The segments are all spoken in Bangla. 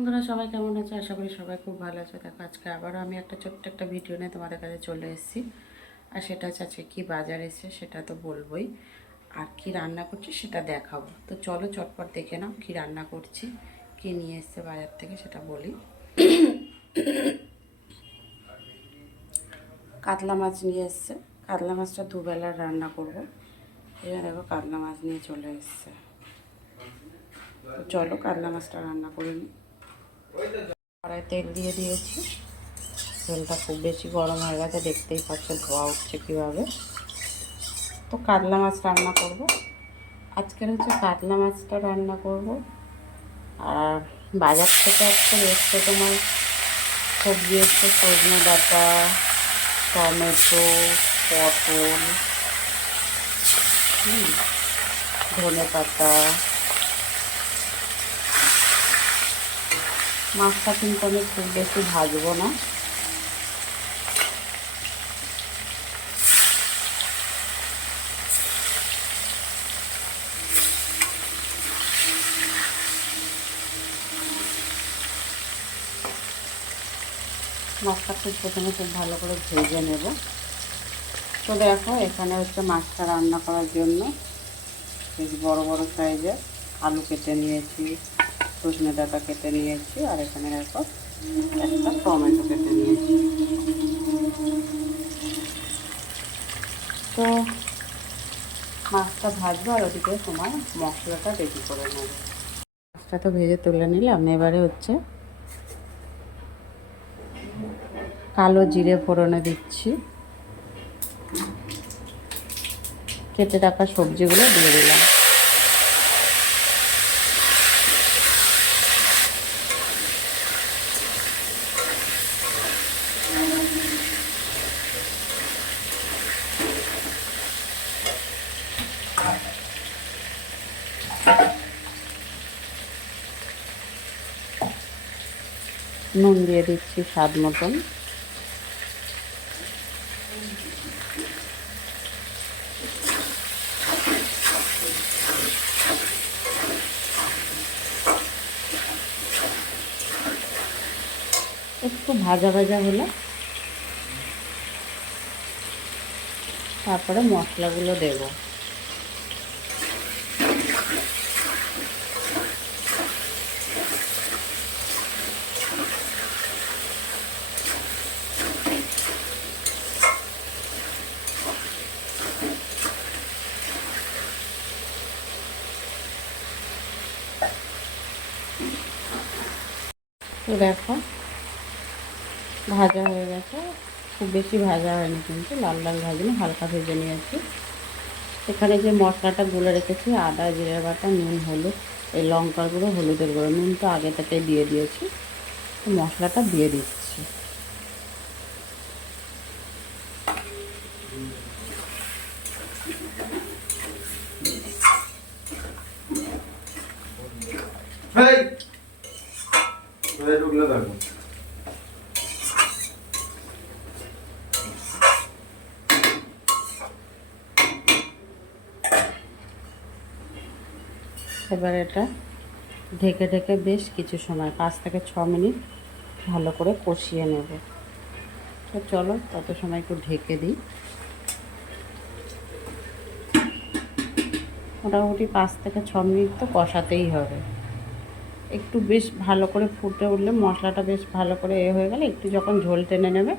বন্ধুরা সবাই কেমন আছে? আশা করি সবাই খুব ভালো আছে। দেখো আজকে আবারও আমি একটা ছোট্ট একটা ভিডিও নিয়ে তোমাদের কাছে চলে এসেছি। আর সেটা হচ্ছে আজকে কী বাজার এসে সেটা তো বলবোই, আর কি রান্না করছি সেটা দেখাবো। তো চলো চটপট দেখে নাও কী রান্না করছি, কী নিয়ে এসছে বাজার থেকে সেটা বলি। কাতলা মাছ নিয়ে এসছে, কাতলা মাছটা দুবেলার রান্না করব। এবার দেখো কাতলা মাছ নিয়ে চলে এসছে। তো চলো কাতলা মাছটা রান্না করে নিই। কড়াই তেল দিয়ে দিয়েছি, তেলটা খুব বেশি গরম হয়ে গেছে, দেখতেই পাচ্ছ ধোয়া উঠছে কীভাবে। তো কাতলা মাছ রান্না করব আজকের, হচ্ছে কাতলা মাছটা রান্না করব। আর বাজার থেকে আজকে এসছে তোমার সবজি এসছে, সজনে ডাঁটা, টমেটো, পটল, ধনে পাতা। মাছটা কিন্তু আমি খুব বেশি ভাজবো না, মাছটা প্রথমে খুব ভালো করে ভেজে নেব। তো দেখো এখানে হচ্ছে মাছটা রান্না করার জন্য বেশ বড় বড় সাইজের আলু কেটে নিয়েছি, সজনে ডাঁটা কেটে নিয়েছি, আর এখানে দেখো একটা টমেটো কেটে নিয়েছি। তো মাছটা ভাজবো আর ওদিকে তোমার মশলাটা রেডি করে নেব। মাছটা তো ভেজে তুলে নিলাম, এবারে হচ্ছে কালো জিরে ফোড়নে দিচ্ছি, কেটে রাখা সবজিগুলো দিয়ে দিলাম। নুন দিয়ে দিচ্ছি স্বাদ মতন। একটু ভাজা ভাজা হলে তারপরে মশলাগুলো দেব। তো দেখো ভাজা হয়ে গেছে, খুব বেশি ভাজা হয়নি, কিন্তু লাল লাল ভাজিনি, হালকা ভেজে নিয়েছি। এখানে যে মশলাটা গুলে রেখেছি, আদা, জিরে বাটা, নুন, হলুদ, এই লঙ্কার গুঁড়ো, হলুদের গুঁড়ো, নুন তো আগে থেকে দিয়ে দিয়েছি। তো মশলাটা দিয়ে দিচ্ছি। এবার এটা ঢেকে ঢেকে বেশ কিছু সময় 5 থেকে 6 মিনিট ভালো করে কষিয়ে নেব। তো চলো তত সময় একটু ঢেকে দিই। মোটামুটি 5 থেকে 6 মিনিট তো কষাতেই হবে। একটু বেশ ভালো করে ফুটে উঠলে, মশলাটা বেশ ভালো করে হয়ে গেলে, একটু যখন ঝোল টেনে নেবে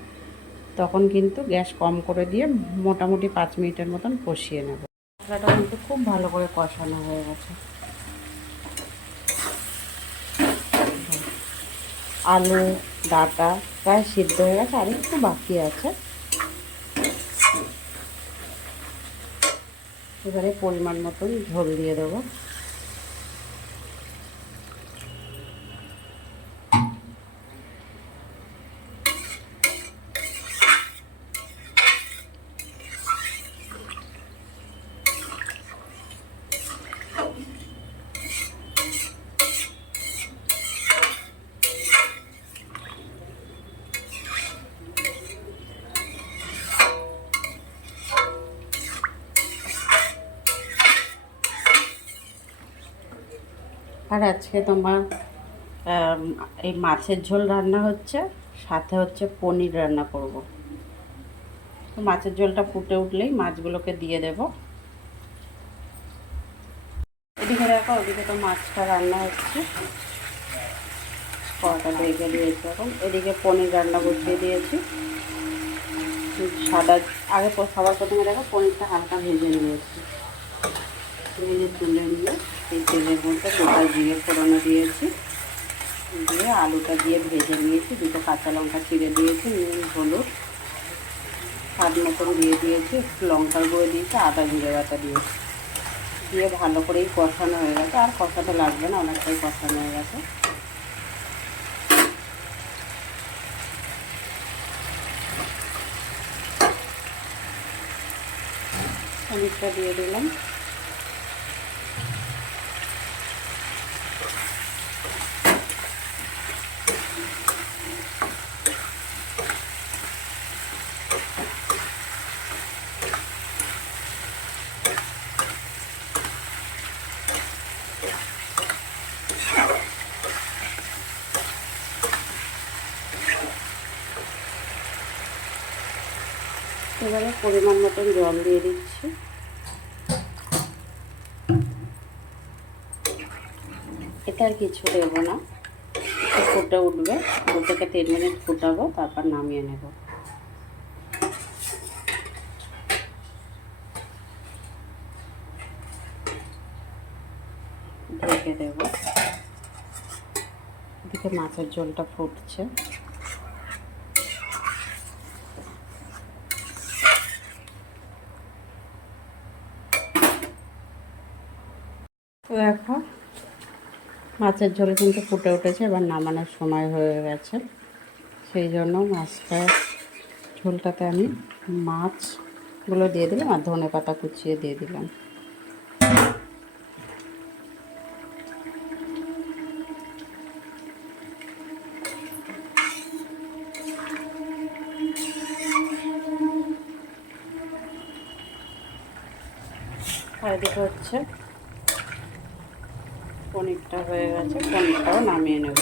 তখন কিন্তু গ্যাস কম করে দিয়ে মোটামুটি 5 মিনিটের মতন কষিয়ে নেব। মশলাটা কিন্তু খুব ভালো করে কষানো হয়ে গেছে। আলু, ডাঁটা প্রায় সিদ্ধ হয়ে গেছে, আর একটু বাকি আছে। এবারে পরিমাণ মতন ঝোল দিয়ে দেবো। আর আজকে তোমার এই মাছের ঝোল রান্না হচ্ছে, সাথে হচ্ছে পনির রান্না করব। তো মাছের ঝোলটা ফুটে উঠলেই মাছগুলোকে দিয়ে দেব। এদিকে দেখো, ওদিকে তো মাছটা রান্না হচ্ছে, কড়াটা ঢেকে দিয়েছি। এখন এদিকে পনির রান্না বসিয়ে দিয়েছি। সাদা আগে সবার প্রথমে দেখো পনিরটা হালকা ভেজে নিয়েছি, ভেজে তুলে নিয়ে এই তেলের মধ্যে গোটা জিরে ফোড়নো দিয়েছি, দিয়ে আলুটা দিয়ে ভেজে নিয়েছি, দুটো কাঁচা লঙ্কা চিড়ে দিয়েছি, নুন হলুদ স্বাদ মতন দিয়ে দিয়েছি, একটু লঙ্কার গুঁড়ো দিয়েছি, আদা জিরে বাটা দিয়েছি, দিয়ে ভালো করেই কষানো হয়ে গেছে। আর কষাতে লাগবে না, অনেকটাই কষানো হয়ে গেছে। পনিরটা দিয়ে দিলাম। এবারে পরিমাণ মতন জল দিয়ে দিচ্ছি। এটা আর কিছু দেবো না, একটু ফুটে উঠবে, 2 থেকে 3 মিনিট ফুটাবো, তারপর নামিয়ে নেব। ঢেকে দেবো। এদিকে মাছের ঝোলটা ফুটছে। তো দেখো মাছের ঝোল কিন্তু ফুটে উঠেছে, এবার নামানোর সময় হয়ে গেছে। সেই জন্য মাছটা ঝোলটাতে আমি মাছগুলো দিয়ে দিলাম আর ধনেপাতা কুচিয়ে দিয়ে দিলাম। আর এদিকে হচ্ছে পনিরটা হয়ে গেছে, পনিরটাও নামিয়ে নেব।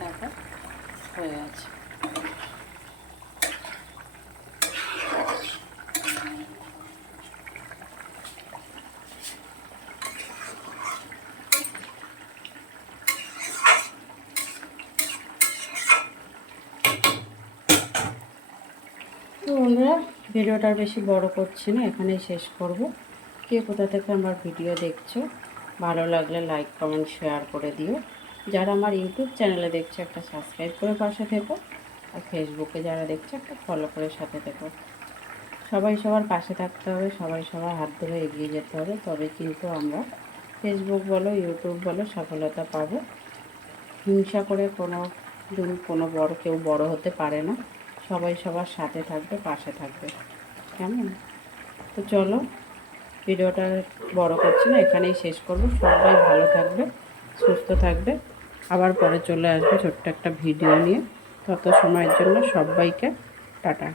দেখো হয়ে গেছে। তো বন্ধুরা, ভিডিওটা বেশি বড় করছি না, এখানেই শেষ করব। কে কোথা থেকে আমার ভিডিও দেখছো, ভালো লাগলে লাইক কমেন্ট শেয়ার করে দিও। যারা আমার ইউটিউব চ্যানেলে দেখছো একটা সাবস্ক্রাইব করে পাশে থেকো, আর ফেসবুকে যারা দেখছো একটা ফলো করে সাথে থেকো। সবাই সবার পাশে থাকতে হবে, সবাই সবার হাত ধরে এগিয়ে যেতে হবে, তবে কিন্তু আমরা ফেসবুক বলো ইউটিউব বলো সফলতা পাবো। হিংসা করে কোনো কেউ বড় হতে পারে না। সবাই সবার সাথে থাকবে, পাশে থাকবে, কেমন? তো চলো, ভিডিওটা বড় করছি না, এখানেই শেষ করব। সবাই ভালো থাকবে, সুস্থ থাকবে। আবার পরে চলে আসবে ছোট্ট একটা ভিডিও নিয়ে। তত সময়ের জন্য সবাইকে টাটা।